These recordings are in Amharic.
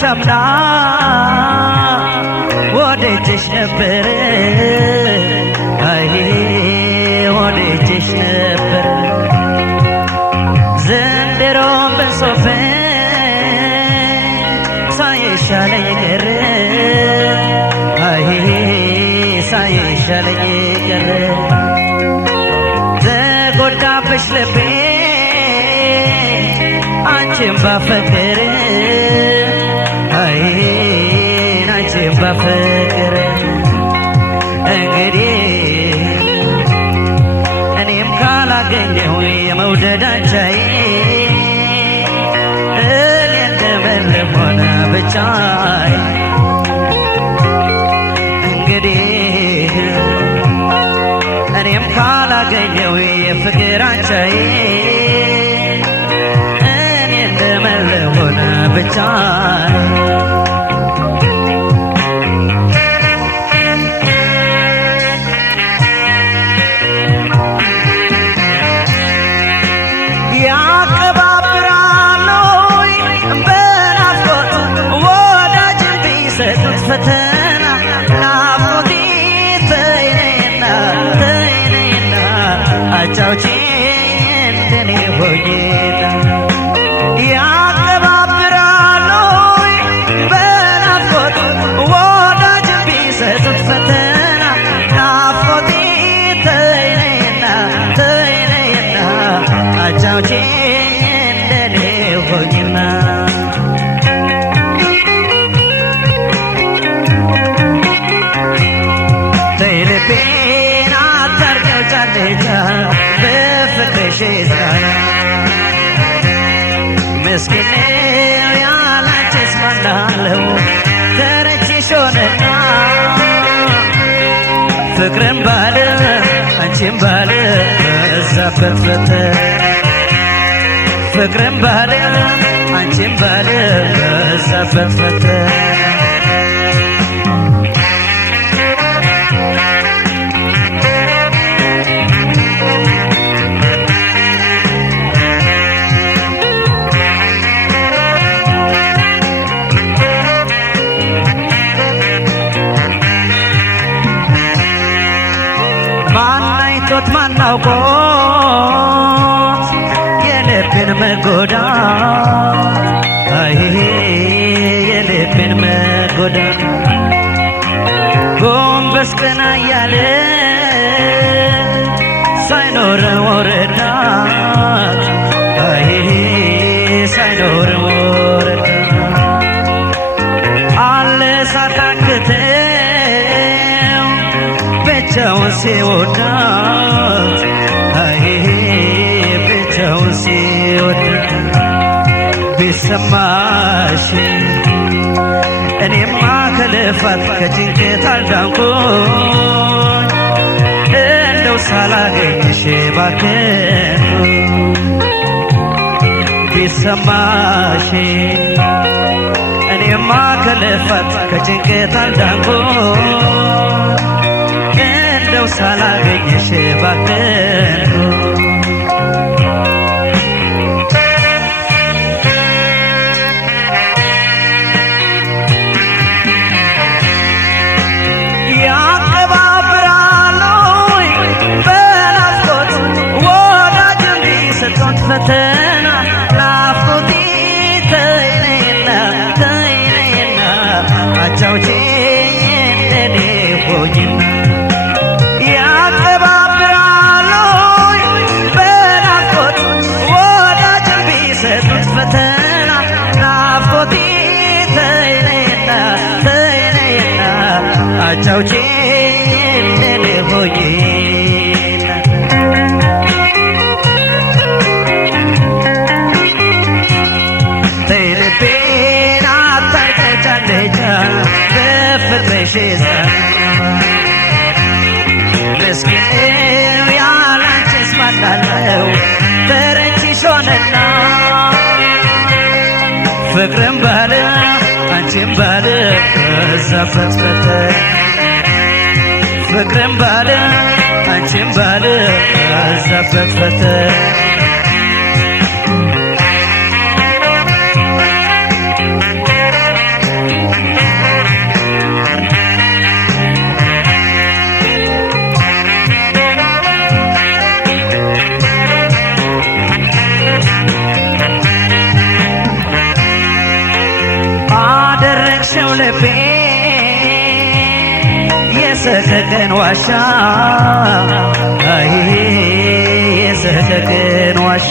ካቻምና ወደጅሽ ነበር አይ ወደጅሽ ነበር ዘንድሮም በሶፌ ሳይሻለኝ ቀረ አይ ሳይሻለኝ ቀረ ተጎዳብሽ ልቤ አንቺን ባፈቅር አይ አንቺን ባፈቅር እንግዲህ እኔም ካላገኘሁ የመውደድ አንቻዬ እኔ እንደምልም ሆነ ብቻዬ እንግዲህ እኔም ካላገኘሁ የፍቅር አንቻዬ እኔ እንደምልም ሆነ ብቻዬ ፈተና ናፍቆቴ ተይነይና ተይነይና አጫውቼኝ እንደኔ ሆኜና ያቀባብራሉ በናፍቆት ወዳጅ ቢሰጡት ፈተና ናፍቆቴ ተይነይና ተይነይና አጫውቼኝ እንደኔ ሆኜና በፍቅርሽ ዛሬ ምስኪን ነው ያላንቺስ ማናለው ተረችሽ ሆነና ፍቅርን ባለ አንቺን ባለ በዛበት ፈተና ፍቅርን ባለ አንቺን ባለ በዛበት ፈተና ማናይቶት ማናውቆት የልብን መጎዳት አይ የልብን መጎዳት ጎንበስ ቀና እያለ ሳይኖረው ረዳት አይ ሳይኖረው ረዳት አለ ሳታክተው ብቻውን ሲወዳት አይ ብቻውን ሲወዳት ቢሰማሽ እኔማ ከልፋት ከጭንቀት አልዳንኩኝ እንደው ሳላገኝሽ ባክን ቢሰማሽ እኔማ ከልፋት ከጭንቀት አልዳንኩኝ እንደው ሳላገኝሽ ባክን ፈተና ናፍቆቴ ተይነይና ተይነይና አጫውቼኝ እንደኔ ሆኜና ያቀባብራሉ በናፍቆት ወዳጅ ቢሰጡት ፈተና ናፍቆቴ ተይነይና ተይነይና አጫውቼኝ እንደኔ ሆኜና በፍቅርሽ ዛሬ ምስኪን ነው ያላንቺስ ማናለው ተረችሽ ሆነና ፍቅርን ባለ አንቺን ባለ በዛበት ፈተና ፍቅርን ባለ አንቺን ባለ በዛበት ፈተና የሰቀቀን ዋሻ የሰቀቀን ዋሻ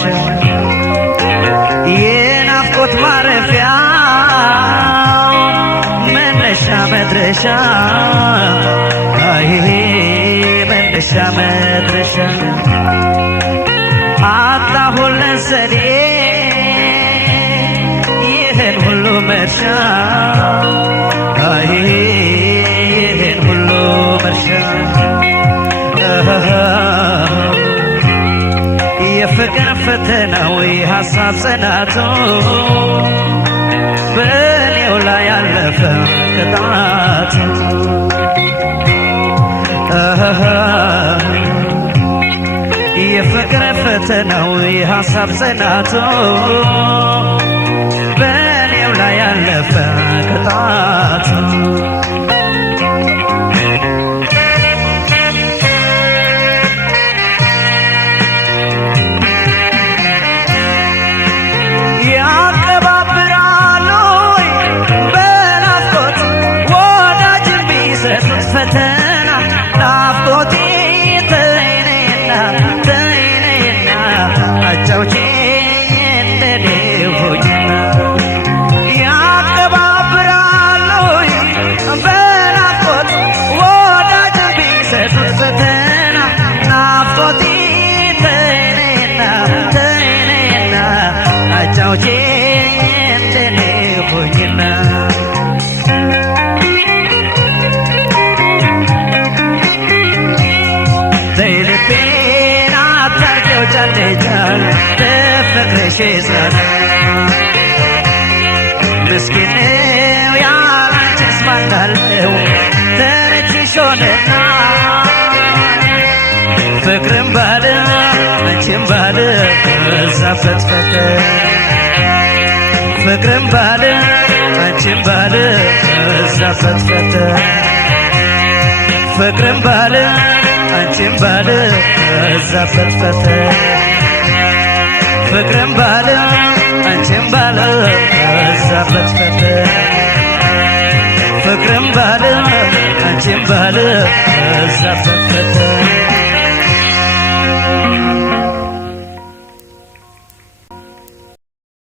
የናፍቆት ማረፊያ መነሻ መድረሻ መነሻ መድረሻ አጣሁልን ዘዴ ይህን ሁሉ መርሻ ይህን ሁሉ መርሻ የፍቅር ፈተናው የሐሳብ ጽናቱ በእኔው ላይ ያለፈ ቅጣቱ የፍቅር ፈተናው የሐሳብ ጽናቱ በእኔው ላይ ያለፈ ቅጣቱ ያቀባብራሉ በናፍቆት ወዳጅ ቢሰጡት ፈተና ናፍቆቴ ተይነይና ተይነይና አጫውቼኝ እንደኔ ሆኝና ያቀባብራሉ በናፍቆት ወዳጅ ቢሰጡት ፈተና ናፍቆቴ ተይነይና ተይነይና አጫውቼኝ እንደኔ ሆኝና ልቤን አታርጌው ጫንጫን ለፍቅርሽ ጸና ምስኪን ነው ያላንቺስ ማናለው ተረችሽ ሆነና ፍቅርም ባለ አንቺም ባለ በዛበት ፈተና ፍቅርም ባለ አንቺም ባለ በዛበት ፈተና ፍቅርም ባለ አንቺም ባለ በዛበት ፈተና ፍቅርም ባለ አንቺም ባለ በዛበት ፈተና ፍቅርም ባለ አንቺም ባለ